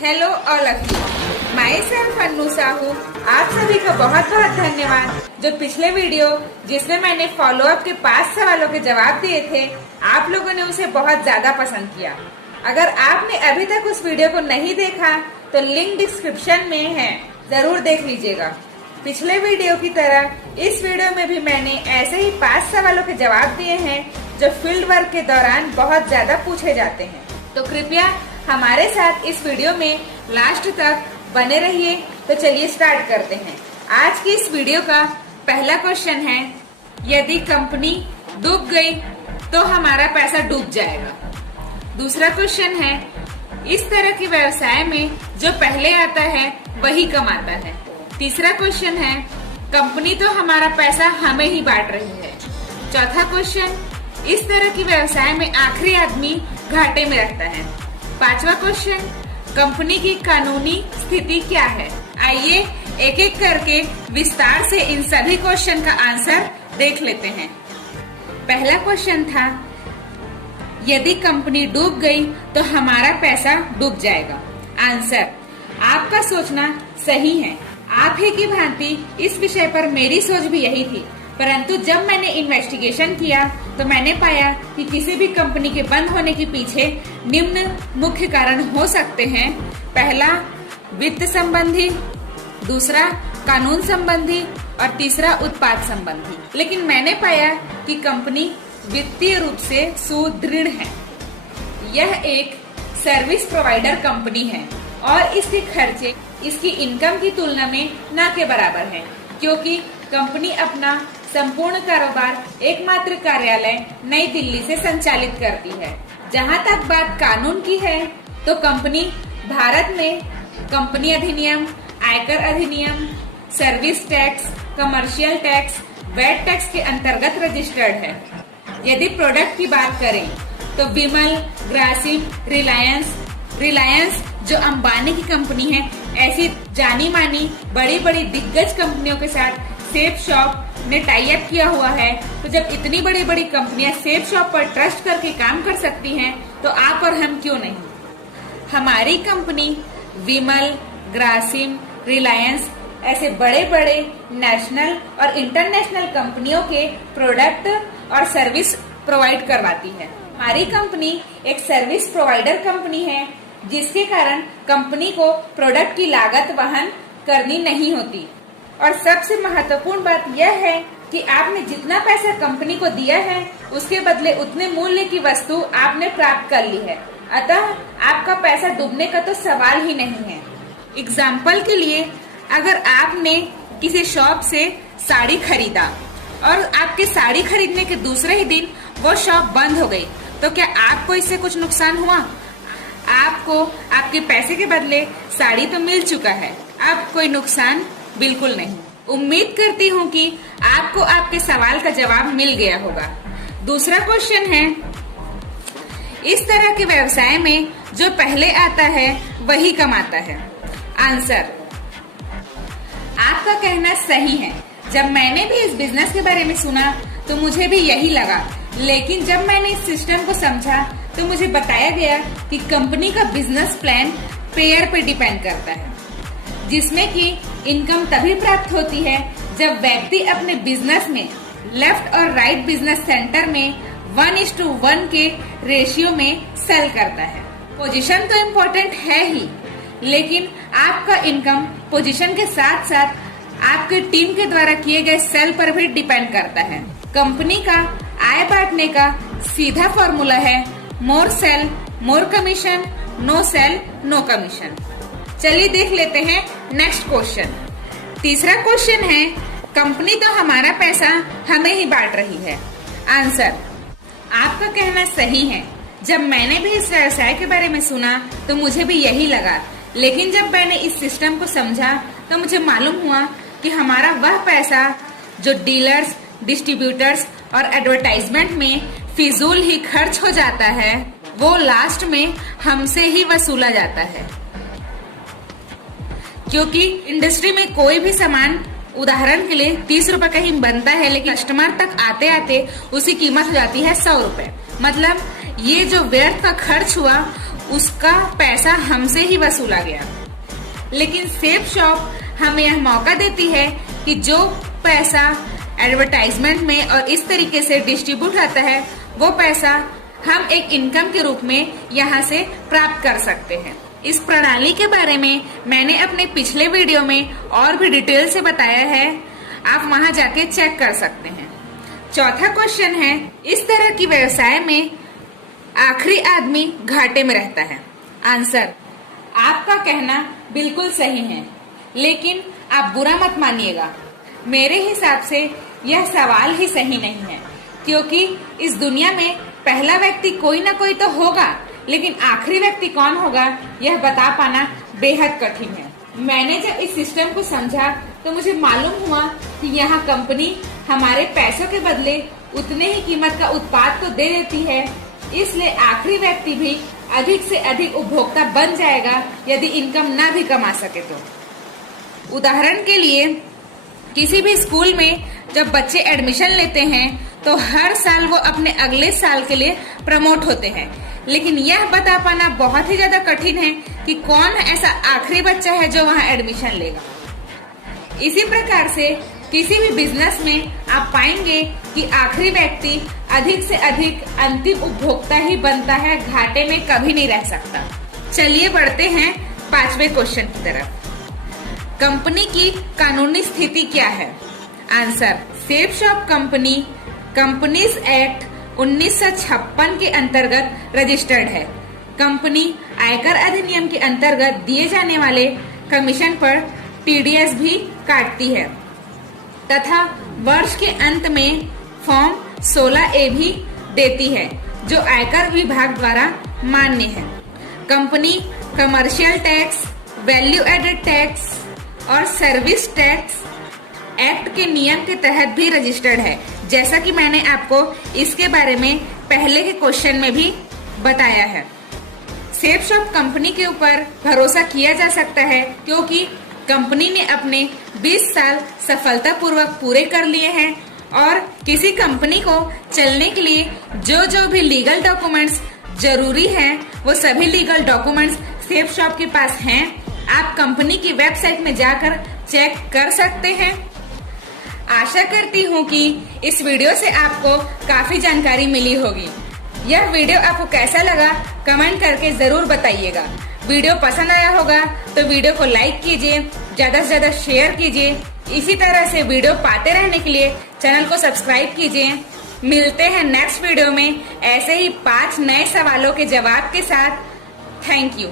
Hello all of you, my self Annu Sahu. आप सभी का बहुत बहुत धन्यवाद जो पिछले वीडियो जिसमें मैंने फॉलो अप के 5 सवालों के जवाब दिए थे, आप लोगों ने उसे बहुत ज्यादा पसंद किया। अगर आपने अभी तक उस वीडियो को नहीं देखा तो लिंक डिस्क्रिप्शन में है, जरूर देख लीजिएगा। पिछले वीडियो की तरह इस वीडियो में भी मैंने ऐसे ही 5 सवालों के जवाब दिए हैं जो फील्ड वर्क के दौरान बहुत ज्यादा पूछे जाते हैं। तो कृपया हमारे साथ इस वीडियो में लास्ट तक बने रहिए। तो चलिए स्टार्ट करते हैं। आज की इस वीडियो का पहला क्वेश्चन है, यदि कंपनी डूब गई तो हमारा पैसा डूब जाएगा। दूसरा क्वेश्चन है, इस तरह के व्यवसाय में जो पहले आता है वही कमाता है। तीसरा क्वेश्चन है, कंपनी तो हमारा पैसा हमें ही बांट रही है। चौथा क्वेश्चन, इस तरह के व्यवसाय में आखिरी आदमी घाटे में रहता है। पांचवा क्वेश्चन, कंपनी की कानूनी स्थिति क्या है। आइए एक एक करके विस्तार से इन सभी क्वेश्चन का आंसर देख लेते हैं। पहला क्वेश्चन था, यदि कंपनी डूब गई तो हमारा पैसा डूब जाएगा। आंसर, आपका सोचना सही है। आप ही की भांति इस विषय पर मेरी सोच भी यही थी, परंतु जब मैंने इन्वेस्टिगेशन किया तो मैंने पाया कि किसी भी कंपनी के बंद होने के पीछे निम्न मुख्य कारण हो सकते हैं। पहला, वित्त संबंधी, दूसरा कानून संबंधी और तीसरा उत्पाद संबंधी। लेकिन मैंने पाया कि कंपनी वित्तीय रूप से सुदृढ़ है। यह एक सर्विस प्रोवाइडर कंपनी है और इसके खर्चे इसकी इनकम की तुलना में न के बराबर है, क्योंकि कंपनी अपना संपूर्ण कारोबार एकमात्र कार्यालय नई दिल्ली से संचालित करती है। जहां तक बात कानून की है तो कंपनी भारत में कंपनी अधिनियम, आयकर अधिनियम, service tax, commercial tax, VAT tax के अंतर्गत रजिस्टर्ड है। यदि प्रोडक्ट की बात करें तो विमल, ग्रासिम, रिलायंस जो अंबानी की कंपनी है, ऐसी जानी मानी बड़ी बड़ी दिग्गज कंपनियों के साथ सेफ शॉप ने टाई अप किया हुआ है। तो जब इतनी बड़ी बड़ी कंपनियां सेफ शॉप पर ट्रस्ट करके काम कर सकती हैं तो आप और हम क्यों नहीं। हमारी कंपनी विमल, ग्रासिम, रिलायंस ऐसे बड़े बड़े नेशनल और इंटरनेशनल कंपनियों के प्रोडक्ट और सर्विस प्रोवाइड करवाती है। हमारी कंपनी एक सर्विस प्रोवाइडर कंपनी है, जिसके कारण कंपनी को प्रोडक्ट की लागत वहन करनी नहीं होती। और सबसे महत्वपूर्ण बात यह है कि आपने जितना पैसा कंपनी को दिया है उसके बदले उतने मूल्य की वस्तु आपने प्राप्त कर ली है। अतः आपका पैसा डूबने का तो सवाल ही नहीं है। एग्जाम्पल के लिए, अगर आपने किसी शॉप से साड़ी खरीदा और आपके साड़ी खरीदने के दूसरे ही दिन वो शॉप बंद हो गई, तो क्या आपको इससे कुछ नुकसान हुआ? आपको आपके पैसे के बदले साड़ी तो मिल चुका है, अब कोई नुकसान बिल्कुल नहीं। उम्मीद करती हूँ कि आपको आपके सवाल का जवाब मिल गया होगा। दूसरा क्वेश्चन है, इस तरह के व्यवसाय में जो पहले आता है वही कमाता है। आंसर, आपका कहना सही है। जब मैंने भी इस बिजनेस के बारे में सुना तो मुझे भी यही लगा, लेकिन जब मैंने इस सिस्टम को समझा तो मुझे बताया गया कि कंपनी का बिजनेस प्लान पेयर पे डिपेंड करता है, जिसमें कि इनकम तभी प्राप्त होती है जब व्यक्ति अपने बिजनेस में लेफ्ट और राइट बिजनेस सेंटर में 1:1 के रेशियो में सेल करता है। पोजीशन तो इम्पोर्टेंट है ही, लेकिन आपका इनकम पोजीशन के साथ साथ आपके टीम के द्वारा किए गए सेल पर भी डिपेंड करता है। कंपनी का आय बांटने का सीधा फॉर्मूला है, more sale more commission, no sale no commission. चलिए देख लेते हैं नेक्स्ट क्वेश्चन। तीसरा क्वेश्चन है, कंपनी तो हमारा पैसा हमें ही बांट रही है। आंसर, आपका कहना सही है। जब मैंने भी इस व्यवसाय के बारे में सुना तो मुझे भी यही लगा, लेकिन जब मैंने इस सिस्टम को समझा तो मुझे मालूम हुआ कि हमारा वह पैसा जो डीलर्स, डिस्ट्रीब्यूटर्स और एडवर्टाइजमेंट में फिजूल ही खर्च हो जाता है, वो लास्ट में हमसे ही वसूला जाता है। क्योंकि इंडस्ट्री में कोई भी सामान उदाहरण के लिए 30 रुपए का ही बनता है, लेकिन कस्टमर तक आते आते उसकी कीमत हो जाती है 100 रुपए। मतलब ये जो व्यर्थ का खर्च हुआ उसका पैसा हमसे ही वसूला गया। लेकिन सेफ शॉप हमें यह मौका देती है कि जो पैसा एडवर्टाइजमेंट में और इस तरीके से डिस्ट्रीब्यूट होता है, वो पैसा हम एक इनकम के रूप में यहाँ से प्राप्त कर सकते हैं। इस प्रणाली के बारे में मैंने अपने पिछले वीडियो में और भी डिटेल से बताया है, आप वहां जाके चेक कर सकते हैं। चौथा क्वेश्चन है, इस तरह की व्यवसाय में आखिरी आदमी घाटे में रहता है। आंसर, आपका कहना बिल्कुल सही है, लेकिन आप बुरा मत मानिएगा। मेरे हिसाब से यह सवाल ही सही नहीं है, क्योंकि इस दुनिया में पहला व्यक्ति कोई ना कोई तो होगा, लेकिन आखिरी व्यक्ति कौन होगा यह बता पाना बेहद कठिन है। मैंने जब इस सिस्टम को समझा तो मुझे मालूम हुआ कि यहाँ कंपनी हमारे पैसों के बदले उतने ही कीमत का उत्पाद तो दे देती है, इसलिए आखिरी व्यक्ति भी अधिक से अधिक उपभोक्ता बन जाएगा यदि इनकम ना भी कमा सके तो। उदाहरण के लिए, किसी भी स्कूल में जब बच्चे एडमिशन लेते हैं तो हर साल वो अपने अगले साल के लिए प्रमोट होते हैं, लेकिन यह बता पाना बहुत ही ज्यादा कठिन है कि कौन ऐसा आखिरी बच्चा है जो वहाँ एडमिशन लेगा। इसी प्रकार से किसी भी बिजनेस में आप पाएंगे कि आखिरी व्यक्ति अधिक से अधिक अंतिम उपभोक्ता ही बनता है, घाटे में कभी नहीं रह सकता। चलिए बढ़ते हैं 5वें क्वेश्चन की तरफ। कंपनी की कानूनी स्थिति क्या है? Answer, safe shop company companies act 1956 के अंतर्गत रजिस्टर्ड है। कंपनी आयकर अधिनियम के अंतर्गत दिए जाने वाले कमीशन पर TDS भी काटती है तथा वर्ष के अंत में फॉर्म 16A भी देती है, जो आयकर विभाग द्वारा मान्य है। Company commercial tax, value added tax और सर्विस टैक्स एक्ट के नियम के तहत भी रजिस्टर्ड है, जैसा कि मैंने आपको इसके बारे में पहले के क्वेश्चन में भी बताया है। सेफ शॉप कंपनी के ऊपर भरोसा किया जा सकता है, क्योंकि कंपनी ने अपने 20 साल सफलतापूर्वक पूरे कर लिए हैं और किसी कंपनी को चलने के लिए जो भी लीगल डॉक्यूमेंट्स जरूरी हैं, वो सभी लीगल डॉक्यूमेंट्स सेफ शॉप के पास हैं। आप कंपनी की वेबसाइट में जाकर चेक कर सकते हैं। आशा करती हूँ कि इस वीडियो से आपको काफी जानकारी मिली होगी। यह वीडियो आपको कैसा लगा कमेंट करके जरूर बताइएगा। वीडियो पसंद आया होगा तो वीडियो को लाइक कीजिए, ज्यादा से ज्यादा शेयर कीजिए। इसी तरह से वीडियो पाते रहने के लिए चैनल को सब्सक्राइब कीजिए। मिलते हैं नेक्स्ट वीडियो में ऐसे ही 5 नए सवालों के जवाब के साथ। Thank you.